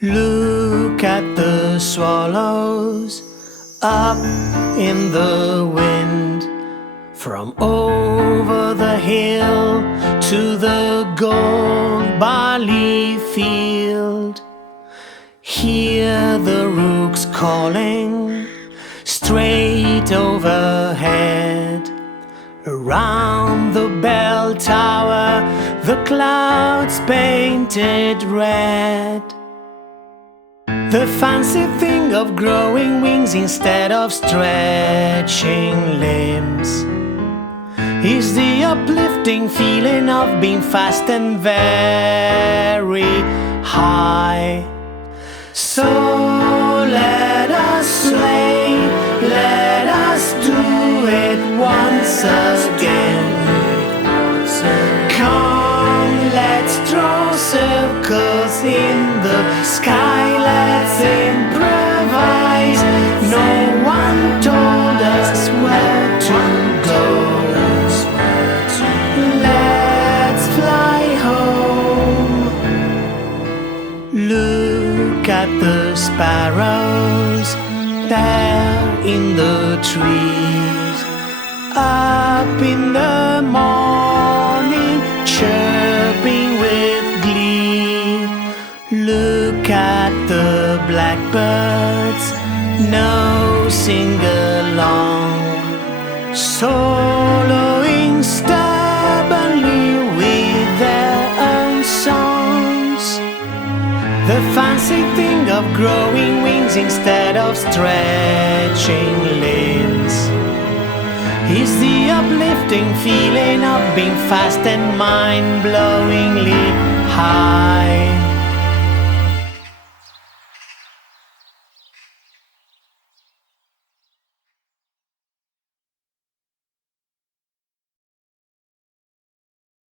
Look at the swallows up in the wind, from over the hill to the gold barley field. Hear the rooks calling straight overhead. Around the bell tower the clouds painted red. The fancy thing of growing wings instead of stretching limbs is the uplifting feeling of being fast and very high. So let us slay, let us do it once again. Come, let's draw circles in the sky, let's improvise. No one told us where to go. Let's fly home. Look at the sparrows there in the trees, up in the morning, chirping with glee. Look at the blackbirds, no sing-along, soloing stubbornly with their own songs. The fancy thing of growing wings instead of stretching limbs is the uplifting feeling of being fast and mind-blowingly high.